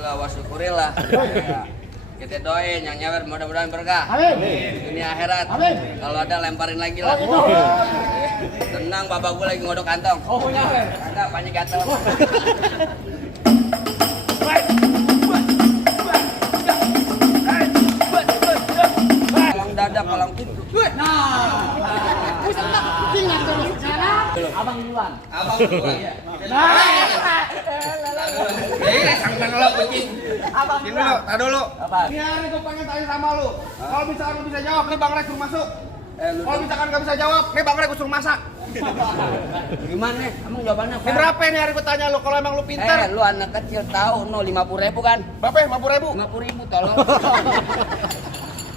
Alhamdulillah wa syukurillah. Ya. Kita doain yang nyawer mudah-mudahan berkah. Amin. Dunia akhirat. Amin. Kalau ada lemparin lagi lah. Oh, gitu. Tenang, bapak gue lagi ngodok kantong. Oh, nyawer. Enggak, panik gatel. Palang dada, palang pintu. Nah. Pusat tak tinggal terus sekarang. Abang duluan. Abang gue. Nah. Sampai lo kucing. Abang Ini dulu, tar dulu. Apa? Ini hari gue pengen tanya sama lu. Kalau misalkan lu bisa jawab, nih Bang Rek suruh masuk. Lu Kalau misalkan nggak bisa jawab, nih Bang Rek gue suruh masak. gimana nih? Emang jawabannya Ini apa? berapa nih hari gue tanya lu? Kalau emang lu pinter. Lu anak kecil tahu no 50.000 kan? Berapa ya? 50.000? 50.000 tolong.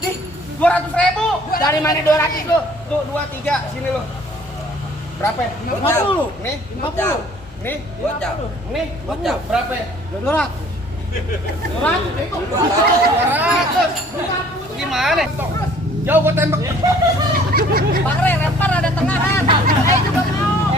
Ih, 200.000. Dari mana 200 lu? Tuh, 2, 3. Sini lu. Berapa? 50. Nih, Bocah. nih, Bocah. nih. Bocah. Berapa? 200. 200. Gimana? Jauh gue tembak. Bang Re, lempar ada tengahan. Saya juga mau.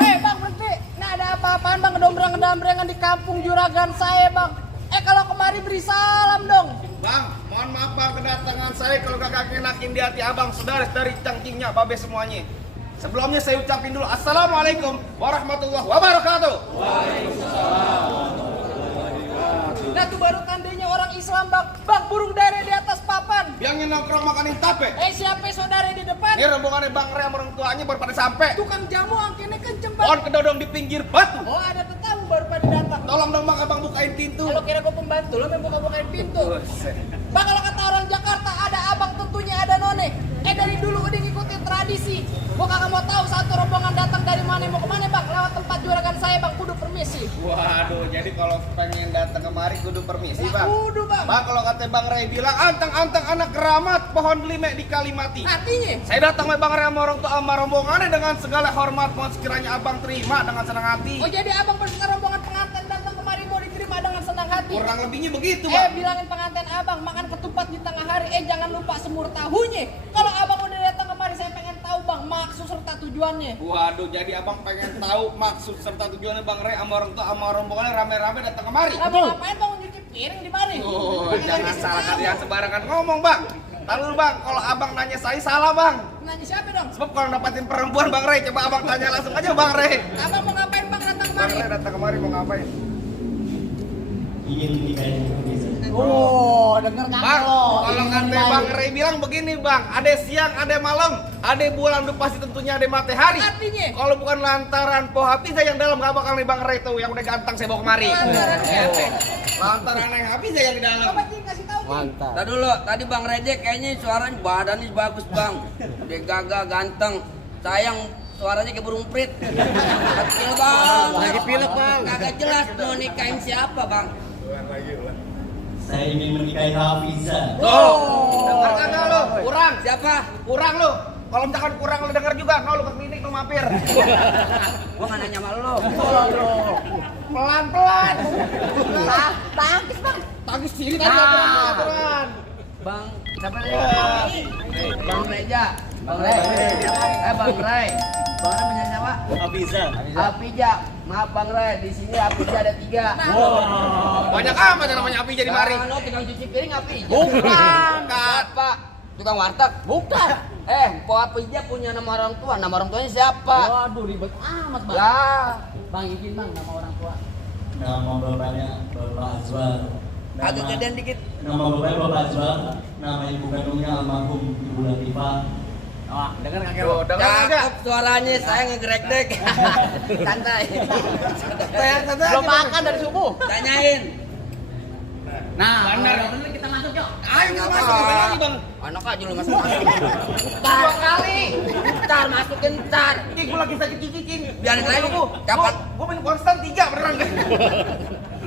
Hei bang, berhenti. Nah ada apa-apaan bang, ngedombrang-ngedombrangan di kampung Juragan saya bang. Kalau kemari beri salam dong. Bang, mohon maaf bang kedatangan saya kalau gak enakin di hati abang saudara dari cangcingnya babe semuanya. Sebelumnya saya ucapin dulu Assalamualaikum warahmatullahi wabarakatuh. Nah tuh baru tandanya orang Islam bang. Bang, burung dare di atas papan. Yang nongkrong makanin tape. Siapa saudara di depan? Ini rombongannya Bang Re sama orang tuanya baru pada sampai. Tukang jamu angkene kenceng bang. Pohon kedodong di pinggir batu. Oh ada tetamu baru pada datang. Tolong dong bang abang bukain pintu. Kalau kira gue pembantu, lo yang buka-bukain pintu. Bang, kalau kata orang Jakarta ada abang tentunya ada none. Dari dulu udah ngikutin tradisi. Gue kagak mau tahu satu rombongan datang dari mana mau kemana bang. Lewat tempat juragan saya bang, kudu permisi. Waduh, jadi kalau pengen datang kemari kudu permisi Lah, bang. kudu bang. Bang kalau kata Bang Re bilang antang-antang anak keramat pohon delime di Kalimati. Artinya? Saya datang sama Bang Re sama orang tua sama rombongannya dengan segala hormat mohon sekiranya abang terima dengan senang hati. Oh jadi abang beserta rombongan pengantin datang kemari mau diterima dengan senang hati. Kurang lebihnya begitu bang. Bilangin pengantin abang makan ketupat di tengah hari. Jangan lupa semur tahunya. Kalau abang udah datang kemari saya pengen tahu bang maksud serta tujuannya. Waduh, jadi abang pengen tahu maksud serta tujuannya Bang Re sama orang tua sama rombongannya rame-rame datang kemari. Abang ngapain bang nyuci piring di mari? Oh, jangan salah kalian sembarangan ngomong bang. Lalu bang, kalau abang nanya saya salah bang. Nanya siapa dong? Sebab kalau dapatin perempuan Bang Re, coba abang tanya langsung aja Bang Re. Abang mau ngapain bang datang Bang kemari? Re datang kemari mau ngapain? Ingin nikahin Indonesia. Oh, denger nggak Bang, lo? kalau kata Bang Re bilang begini bang, ada siang, ada malam, ada bulan, udah pasti tentunya ada matahari. Artinya? Kalau bukan lantaran poha pizza yang dalam gak bakal nih Bang Re tuh yang udah ganteng saya bawa kemari. Lantaran siapa? Lantaran yang habis yang di dalam. Coba Cing kasih tahu. Cing. Tadi dulu, tadi Bang Rejek kayaknya suaranya badannya bagus bang. Udah gagah ganteng. Sayang suaranya kayak burung prit. Kecil bang. Lagi pilek, Bang. Kagak jelas mau nikahin siapa bang. Saya ingin menikahi Hafiza. Tuh, denger kagak lo? Kurang. Siapa? Kurang lo. Kalau misalkan kurang lo denger juga, lo ke klinik lo mampir. Gua nggak nanya sama lo. Pelan-pelan. Tangkis bang. Tagis sini tadi aturan. Bang, siapa nih? Bang Reja. Bang Ray. Bang Ray. Bang Ray punya siapa? Hafiza. Apija. Maaf Bang Ray, di sini Apija ada 3. Banyak amat yang namanya api jadi mari. Lo tukang cuci piring Apija. Bukan. Siapa? Tukang warteg? Bukan. Po Apija punya nama orang tua. Nama orang tuanya siapa? Waduh ribet amat bang. Lah, Bang izin bang nama orang tua. Nama bapaknya Bapak Azwar. agak gedean dikit. Nama bapaknya Bapak Azwar. Nama ibu kandungnya almarhum Ibu Latifah. Wah denger kakek Tuh, lo. denger kagak? Cakep suaranya, saya ngegrek-dek. Santai. Belum makan dari subuh. Tanyain. Nah Bener. bener kita masuk yuk. Ayo kita masuk lagi bang. Anak aja lu masuk. Dua kali. Ntar masuk kentar. Ih, gue lagi sakit gigi, King. Biarin lagi. Kapan? Kapan? Gue minum konstan 3 beneran deh.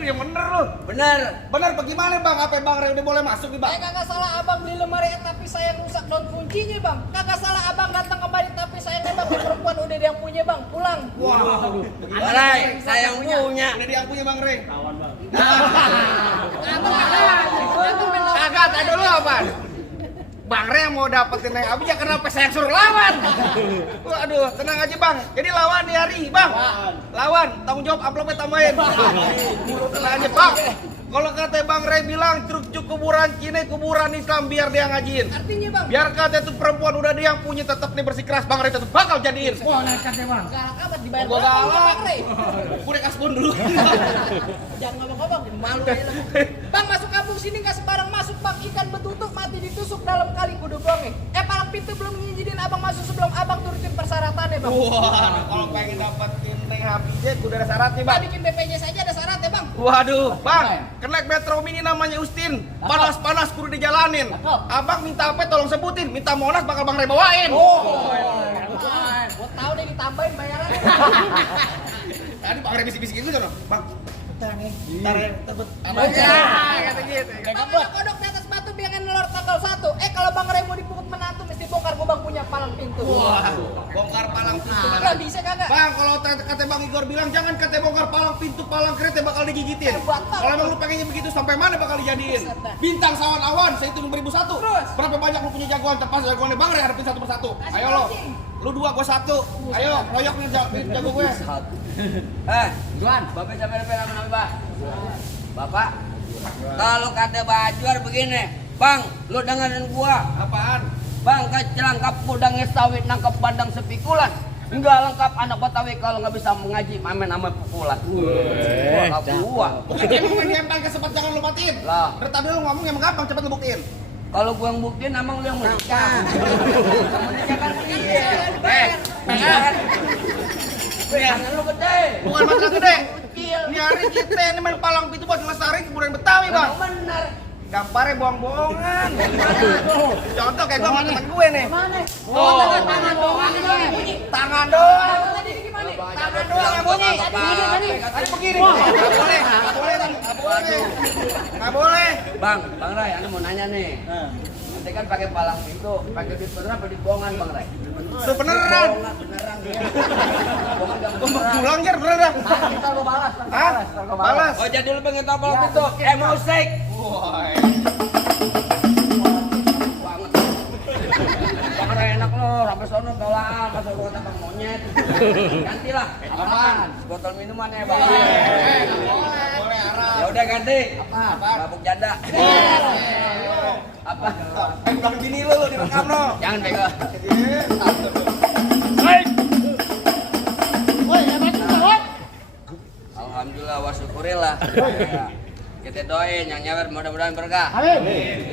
Yang bener lu. Bener. Bener bagaimana bang? Apa Bang Ray udah boleh masuk nih bang? Kagak salah abang beli lemari tapi saya rusak daun kuncinya bang. Kagak salah abang datang kemari tapi saya nembak perempuan udah dia yang punya bang. Pulang. Wah. Ray, saya yang punya. Udah dia yang punya Bang Ray. Kagak, tadi dulu apa? Bang Ray yang mau dapetin Neng Abi ya kenapa saya suruh lawan? Waduh, tenang aja bang. Jadi lawan di hari bang. Lawan, tanggung jawab amplopnya tambahin. Tenang aja bang. Kalau kata Bang Ray bilang truk kuburan Cina, kuburan Islam biar dia ngajiin. Artinya bang. Biar kata itu perempuan udah dia yang punya tetap nih bersikeras Bang Ray tetap bakal jadiin. Wah, nekatnya bang. Galak amat dibayar Gua berapa galak. bang Ray? Gue udah kasbon dulu. Jangan ngomong-ngomong, malu ya lah. Bang masuk kampung sini nggak sembarang masuk bang. Ikan betutuk mati ditusuk dalam kali kudu gonge. Palang pintu belum ngizinin abang masuk sebelum abang turutin persyaratannya bang. Wah, kalau pengen dapetin Neng Habibie kudu ada syarat nih Bang bang. bikin BPJS aja ada syaratnya bang. Waduh, bang, kenaik Metro Mini namanya Ustin. Panas-panas kudu dijalanin. Abang minta apa tolong sebutin. Minta Monas bakal Bang Ray bawain. Gua tahu deh ditambahin bayarannya. Tadi Bang Ray bisik-bisik gitu kan, Bang. Bentar ya, tebet. Kata gitu. Bang ada kodok di atas batu biar nelor tanggal 1. Kalau Bang Ray mau dipukul menantu mesti bongkar gua bang punya palang pintu. Wah, bongkar palang pintu. Nggak bisa kagak. Bang, kalau kata Bang Igor bilang jangan kata bongkar palang pintu, palang kereta bakal digigitin. Hebat banget. Kalau emang lu pengennya begitu sampai mana bakal dijadiin? Bintang sawan awan, saya hitung 1001. Terus? Berapa banyak lu punya jagoan terpas jagoannya Bang Ray hadapin satu persatu. Kasih Ayo lo. mancing. Lu 2 gua 1. Ayo, royok nih jago gue. Juan, Bapak sampai nama Pak. Bapak, kalau kata Bajuar begini, Bang, lu dengerin gua. Apaan? Bang, kecelangkap mudangnya sawit nangkap bandang sepikulan. Enggak lengkap anak Betawi kalau nggak bisa mengaji mamen sama pukulan. Wah, gua. Bukan emang main empang kesempatan jangan lu matiin. Lah. Dari tadi lu ngomong emang gampang cepet lu buktiin. Kalau gua yang buktiin emang lu yang mau nikah. Menikah kan dia. Tangan lu gede. Bukan masalah gede. Ini hari kita ini main palang pintu buat ngelestariin kuburan Betawi, Bang. Emang bener. Gambarnya bohong-bohongan. Contoh kayak gua sama temen gue nih. Tangan doang yang bunyi. Tangan doang. Tadi gimana? Tangan doang yang bunyi. Tadi begini. Nggak boleh. Nggak boleh. Nggak boleh. Nggak boleh. Bang Ray, anu mau nanya nih. Nanti kan pakai palang pintu, pakai duit beneran apa duit bohongan Bang Ray? Itu beneran. Beneran dia. Bohongan yang Gua mau beneran. pulang jar beneran. Ntar gua balas, Hah? Balas. Oh jadi lu pengen tahu palang pintu? Musik. Woi. Banget. Bang Ray enak lo, sampai sono tolak, masuk gua tambang monyet. Gantilah. Apaan? Botol minuman ya, Bang. Boleh arah. Ya udah ganti. Apa? Babuk janda. Apa? Bukan bini lu direkam no. Jangan bego. Alhamdulillah wa syukurillah. Ya. Kita doain yang nyawer mudah-mudahan berkah. Amin.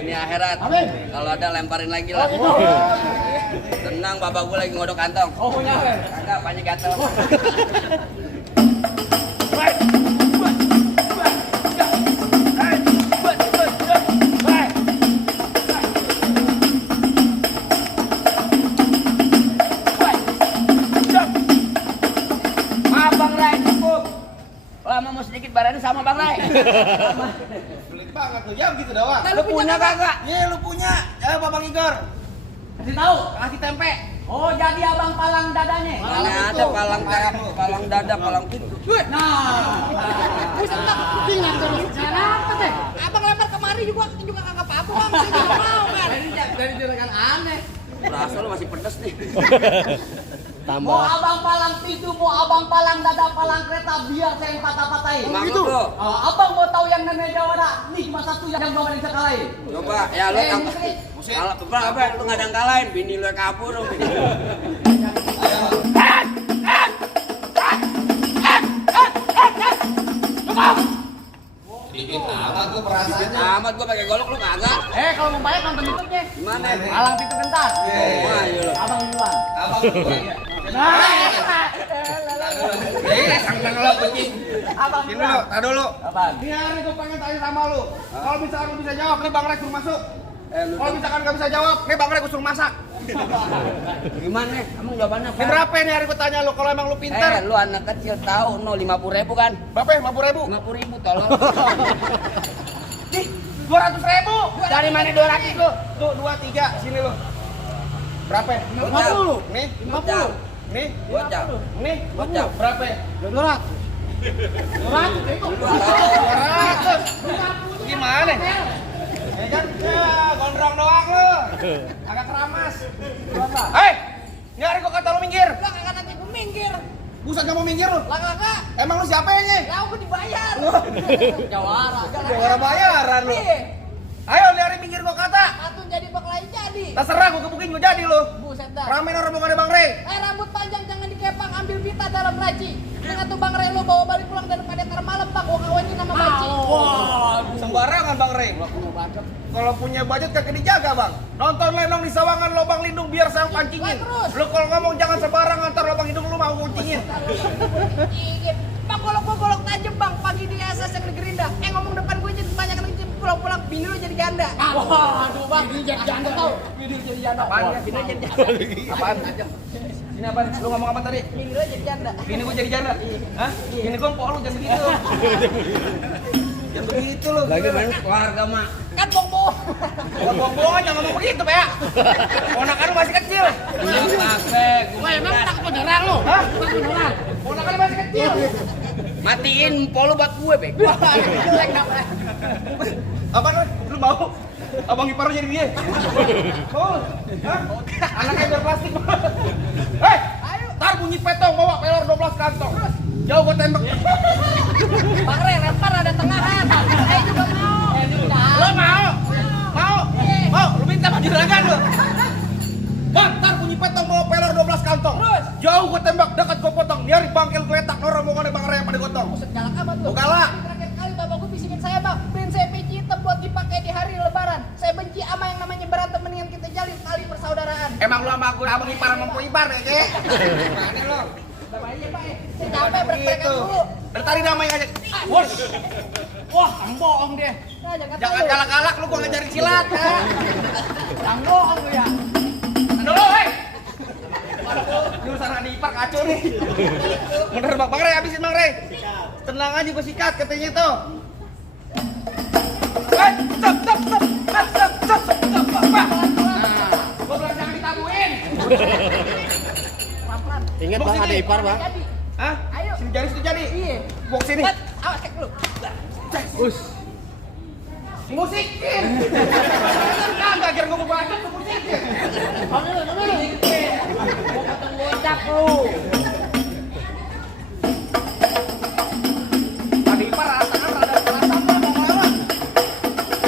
Dunia akhirat. Amin. Kalau ada lemparin lagi lah. Tenang bapak gue lagi ngodok kantong. Oh, punya. Kagak banyak kantong. Maaf Bang Ray, cukup. Lama mau sedikit badannya sama Bang Ray. Pelit banget tuh. Ya begitu doang. Lu punya kagak? Iya lu punya. Ya Bang Igor. Kasih tahu. Kasih tempe. Oh, jadi abang palang dadanya. Mana ada palang kayak palang dada, palang pintu. Nah. Buset bang, bilang terus. Kenapa teh? Abang lempar kemari juga kagak apa-apa bang. Saya juga mau kan. Dari juragan aneh. Berasa lu masih pedes nih. Mau abang palang pintu, mau abang palang dada, palang kereta, biar saya yang patah-patahin. Emang gitu? Abang mau tahu yang namanya Jawara? Nih cuma satu yang belum ada yang bisa kalahin. Coba, ya lu kalau apa lu nggak ada yang kalahin, bini lu yang kabur dong. Bini lu. Dikit amat lu perasaannya. Dikit amat gua pakai golok lu kagak. Kalau mau bayar nonton YouTube-nya. Gimana? Palang pintu bentar. Wah, iya lu. Abang duluan. Abang dulu. Sang lo kucing. Abang Ini duluan. lo, tar dulu. Abang. Ini hari gue pengen tanya sama lu. Kalau misalnya lu bisa jawab, nih Bang Ray suruh masuk. Lu Kalau misalkan nggak bisa jawab, nih Bang Re gue suruh masak. gimana? Emang jawabannya Ini apa? berapa nih hari gue tanya lu, kalau emang lu pinter? Lu anak kecil tahu no 50.000 kan? Berapa ya? 50.000? 50.000 tolong. Nih, 200.000. Dari mana 200 lu? Tuh, 2, 3, sini lu. Berapa? 50. Nih, 50. nih, Gocap. nih, Gocap. berapa? 200. 200 itu. 200. Gimana? Ya kan, ya, gondrong doang lu. Agak keramas. Hei, ini hari gua kata lu minggir. Lah kagak nanti gue minggir. Buset nggak mau minggir lu. Lah kagak. Emang lu siapa ya? Lah aku dibayar. Jawara. Jawara bayaran lu. Iya. Ayo, ini hari minggir gua kata. Atun jadi bak lain jadi. Terserah gua gebukin gua jadi lu. Buset dah. Ramein orang bukan Bang Re. Rambut panjang jangan dikepang, ambil pita dalam laci. Dengan tuh Bang Re lo bawa balik pulang daripada ntar malam Bang, gua kawinin sama Baci. Wah, sembarangan Bang Re. Kalau punya budget kagak dijaga Bang. Nonton lenong di sawangan lobang lindung biar saya pancingin. Wah, terus. Lu kalau ngomong jangan sembarangan, ntar lobang hidung lu mau kuncingin. Ingin. Bang golok tajam Bang, pagi di asas yang di Gerinda. Ngomong depan gue jadi banyak yang pulang-pulang bini lu jadi janda. Waduh bang, ini jadi janda tau. Bini lu jadi janda. Apaan? Bini jadi janda. Apaan? Ini apaan? Lu ngomong apa tadi? Bini lu jadi janda. Bini gua jadi janda? Hah? Bini gua empok lu jangan begitu. Jangan begitu lu. Lagi main keluarga mak. Kan bohong-bohong. Bukan bohong aja ngomong begitu, Pak. Ponakan lu masih kecil. Wah, emang takut beneran lu? Hah? Takut beneran. Ponakan lu masih kecil. Matiin polo buat gue, Bek. Wah, ini jelek namanya. Apaan lu? Lu mau? Abang ipar lu jadi dia. Mau? Hah? Anaknya berplastik. Hei! Ayo. Tar bunyi petong bawa pelor 12 kantong. Jauh gua tembak. Bang Re, lempar ada tengahan. Saya juga mau. Lu mau? Mau? Mau? Lu minta sama juragan lu. Bang, tar bunyi petong bawa pelor 12 kantong. Terus? Jauh gua tembak, dekat gua potong. Nyari bangkel geletak orang mau Bang Re yang pada gotong. Buset galak amat lu. Oh, galak. Terakhir kali bapak gue bisikin saya Bang, beliin saya peci hitam buat dipakai di hari lebaran. Saya benci ama yang namanya berantem, mendingan kita jalin tali persaudaraan. Emang lu sama gua abang ipar sama mpok ipar ya, Kek? Mana lu? Namanya Pak, saya capek berteriak dulu. Dari tadi namanya aja. Wos. Wah, bohong deh. Nah, jangan Jangan tahu. galak-galak lu gua ngajarin silat, ya. Yang bohong lu ya. Aduh, hei. Jurusan adik ipar kacau nih. Bener Bang Re, habisin Bang Re. Tenang aja gua sikat katanya tuh. Stop. Gua bilang jangan ditabuin. Pelan-pelan. Ingat Bang, bang ada sini. ipar bang. Jadi. Hah? Ayo. Sini jadi situ jadi. Iya. Bok sini. Buat, awas cek dulu. Musikin. Kagak kira gua baca tuh musikin. Mau potong bodak lu. Adik ipar rasakan rada kerasan lu mau ngelawan.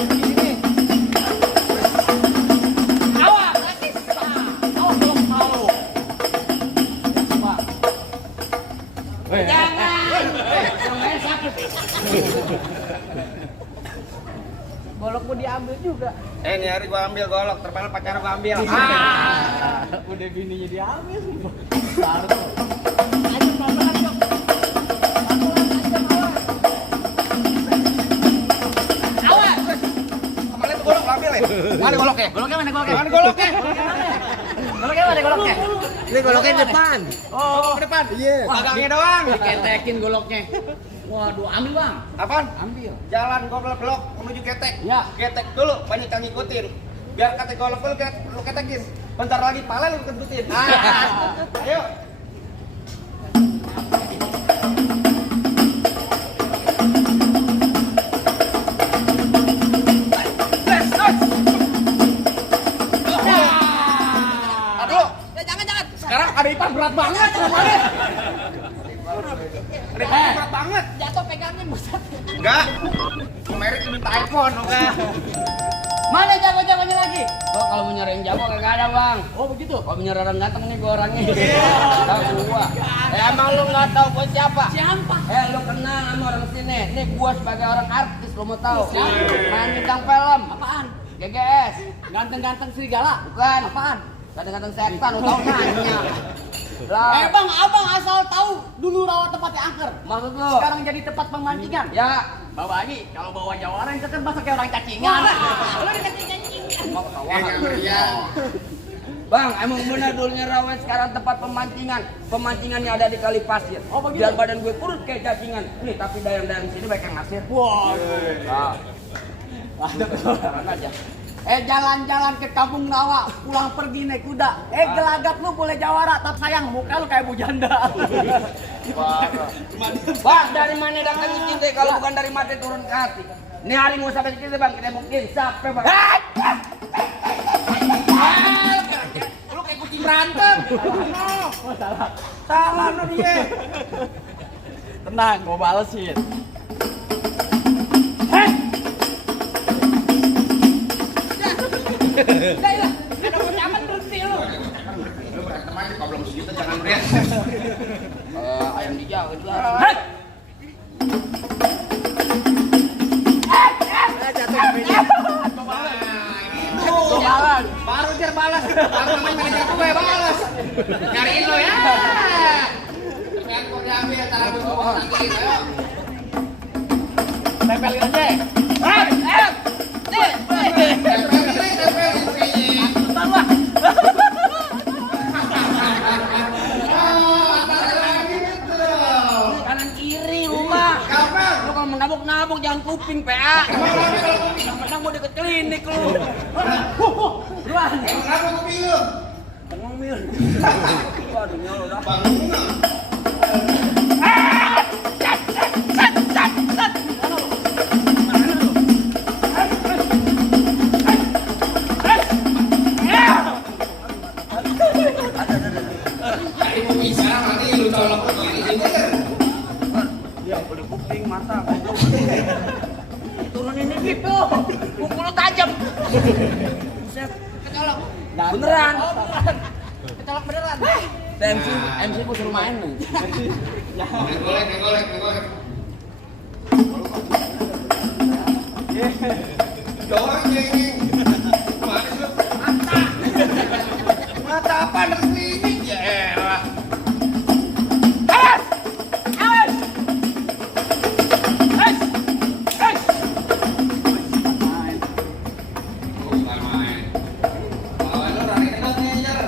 Di sini. Awas, lagi. Awas belum tahu. Jangan. Yang main sakit. Golok mau diambil juga. Ini hari gua ambil golok, terpel pacar gua ambil. Udah bininya diambil. Ayo pelan-pelan dong. Pelan-pelan aja, awas. Awas. Kemarin tuh golok lu ambil ya? Mana goloknya? Goloknya mana goloknya? Mana goloknya? Goloknya mana goloknya? Ini goloknya depan. Oh, ke depan. Iya. Pagangnya doang. Diketekin goloknya. Waduh, ambil bang. Apaan? Ambil. Jalan gua belok menuju getek. Ya. Getek dulu, banyak yang ngikutin. Biar kata golok lu ketekin. Bentar lagi pala lu kentutin. Ayo. Aduh, Jangan. sekarang ada ipar berat banget kemarin. Ada ipar berat banget. Jatuh pegangin buset. Enggak. Merik minta iPhone, oke. Mana jago-jagonya lagi? Oh, kalau mau nyariin jago kagak ada, Bang. Oh begitu. Kalau mau nyari orang ganteng nih gua orangnya. Tahu gua. Emang lu enggak tahu gua siapa? Siapa? Lu kenal sama orang sini. Nih gua sebagai orang artis lu mau tahu. Main bintang film. Apaan? GGS. Ganteng-ganteng serigala. Bukan. Apaan? Kadang-kadang setan lu tahu nanya. Lah. Bang, abang asal tahu dulu rawa tempatnya angker. Maksud lu? Sekarang jadi tempat pemancingan. Ya. Bawa lagi, kalau bawa jawara itu kan masa kayak orang cacingan. Lu dikasih cacing Mau ketawa. Bang, emang benar dulunya Rawa sekarang tempat pemancingan. Pemancingannya ada di kali pasir. Oh, begitu? Biar badan gue kurus kayak cacingan. Nih, tapi dayang-dayang sini baik yang ngasir. Wah. Nah. Jalan aja. Jalan-jalan ke kampung rawa, pulang pergi naik kuda. Gelagat lu boleh jawara, tapi sayang muka lu kayak bujanda. Bang, dari mana datangnya cinta kalau bukan dari mati turun ke hati? Ini hari mau sampai kita bang, kita mungkin sampai bang. Lu kayak kucing berantem. Salah lu dia. Tenang, gua balesin. Udah ya, ada ucapan berhenti lu. Lu berantem aja kalau belum sejuta jangan beriak. Ayam dijauh itu. Baru dia balas. Baru namanya manajer gue balas. Nyariin lo ya. Temen kok diambil antara lu nanti ayo. Tempelin aja. Kanan kiri rumah. Lu kalau menabuk-nabuk jangan kuping PA. Menang mau deket klinik lu. Kenapa kuping lu? Bengong mil. Waduh nyolo dah. Ya udah kuping mata. Turunin ini gitu. Kumpul lu tajam. Buset. Kecolok. Beneran. Kecolok beneran. MC gue suruh main nih. Golek. Dorang jengeng. Manis lu. Mata apa anak klinik? Ya elah.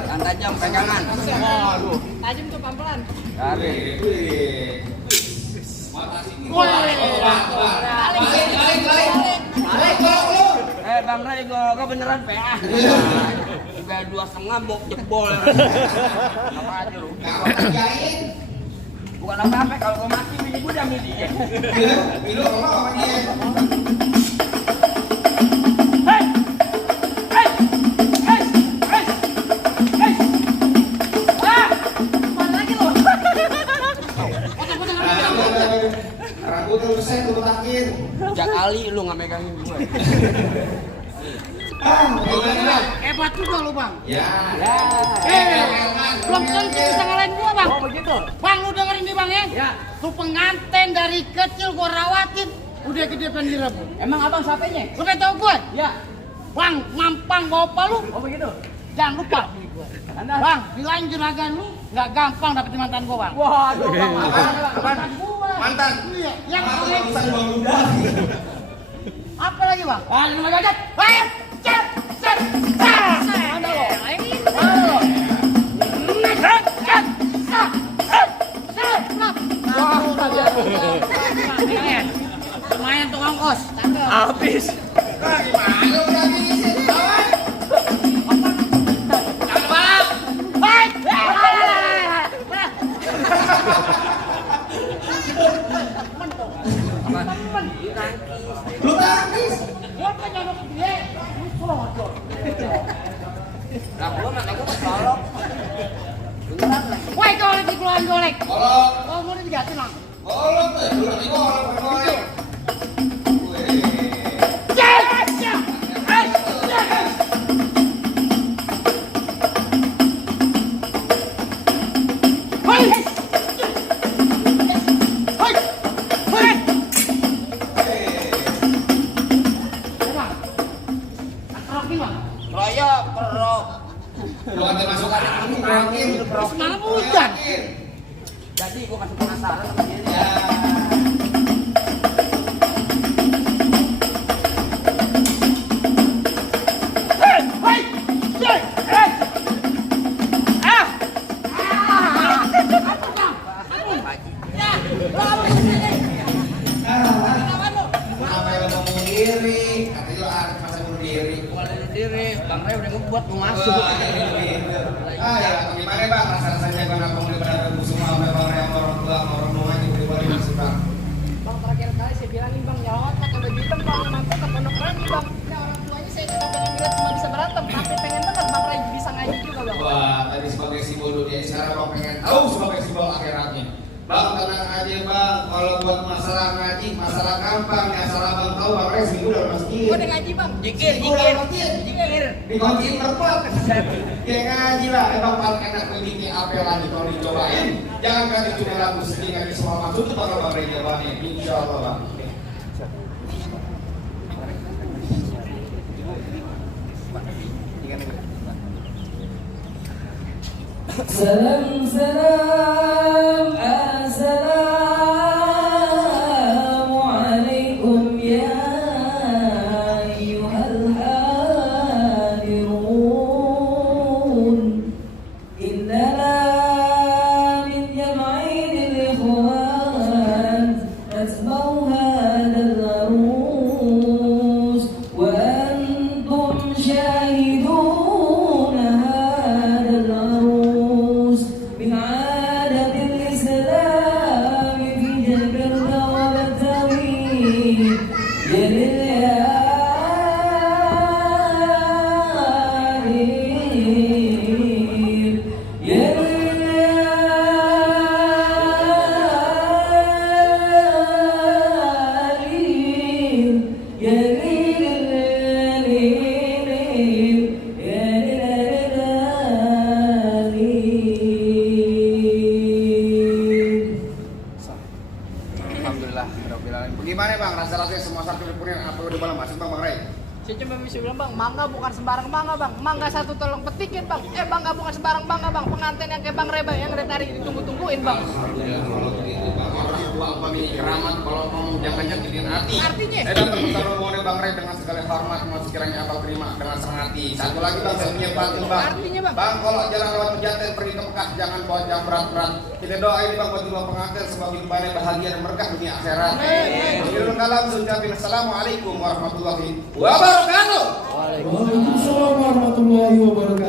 Yang tajam pegangan. Tajam tuh pelan-pelan. Garing. Bang Ray, gue beneran PA. Udah 2,5 bok jebol. Apa aja lu? Bukan apa-apa, kalau gue mati bini gue udah milih ya. Rambut lu saya gue takin. Jak kali lu nggak megangin gue. Hebat juga lu bang. Ya. Belum tentu bisa ngalahin gua bang. Oh begitu. Bang lu dengerin nih bang ya. Ya. Tuh pengantin dari kecil gua rawatin. Udah gede pengen direbut. Emang abang siapanya? Lu pengen tau gue? Ya. Bang, mampang bawa palu. Oh begitu. Jangan lupa. Anda. Bang, bilangin juragan lu nggak gampang dapetin mantan gua bang. Waduh, Mantan gua. Mantan. Iya, yang Mantan bang udah. apa lagi bang? Ah, ini lagi aja. Ayo, cet, cet, cet. Mana lo? Ini. Mana lo? Cet, cet, cet, cet, cet. Wah, tadi aku. Lumayan tukang kos. Habis. Gimana lu berani sih? Lu tangkis. Gua pengen dapat dia. Lu sodor. Nah, gue mata gue kecolok. Beneran lah. Woi, golek dikeluarin golek. Golok. Oh, mau diganti lang. Golok tuh. Lu lagi golok. Cet, cet. Hei. Hei. Hei. Bang. Kerokin bang. Keroyok, kerok. Lu kan termasuk ada kamu terakhir. Semalam hujan. Jadi gue masih penasaran sama dia. Ya. buat mau masuk. Ya, gimana bang? Rasa-rasanya bang abang daripada semua bang yang orang tua, orang tua yang pribadi masuk bang. Bang terakhir kali saya bilangin bang nyawat pakai baju hitam bang mantap ke pondok rani bang. Nah orang tuanya saya kagak pengen lihat cuma bisa berantem, tapi pengen banget bang Ray bisa ngaji juga bang. Wah, tadi sebagai simbol dunia sekarang bang pengen tahu sebagai simbol akhiratnya. Bang tenang aja bang, kalau buat masalah ngaji, masalah gampang, ya salah bang tahu bang Ray seminggu udah masjid. Udah ngaji bang. Jikir. Di kunci merpet. Ya ngaji lah, emang paling enak begini apa lagi kalau dicobain. Jangan kasih cuma lagu sedih ngaji semua maksud itu bakal bang Ray jawabannya, insya Allah bang. Salam salam assalamu alaikum ya ayyuhal hadirun innana min jam'il ikhwan nasma'u hadal arus wa antum syahidun hadal arus من عادة الإسلام في جبرنا وبالتوحيد Alhamdulillah, bagaimana bang rasa-rasanya semua satu purian apa udah malam masuk bang Ray? Saya cuma bisa bilang bang, mangga bukan sembarang mangga bang. Mangga satu tolong petikin bang. Bangga bukan sembarang bangga bang. Pengantin yang kayak bang Reba yang dari tadi ditunggu-tungguin bang. Alhamdulillah kalau begitu bang orang tua pemilik keramat kalau ngomong jangan nyakitin hati. Artinya? Saya datang ke rombongan bang Ray dengan segala hormat mau sekiranya abang terima dengan senang hati. Satu lagi bang saya punya bantuan bang. Artinya bang? Bang kalau jalan lewat pejaten pergi ke Mekah jangan bawa jam berat-berat. Kita doain bang buat dua pengantin sebagai kehidupan bahagia dan berkah dunia akhirat. Akhirul kalam ucapin assalamualaikum warahmatullahi wabarakatuh. Waalaikumsalam warahmatullahi wabarakatuh.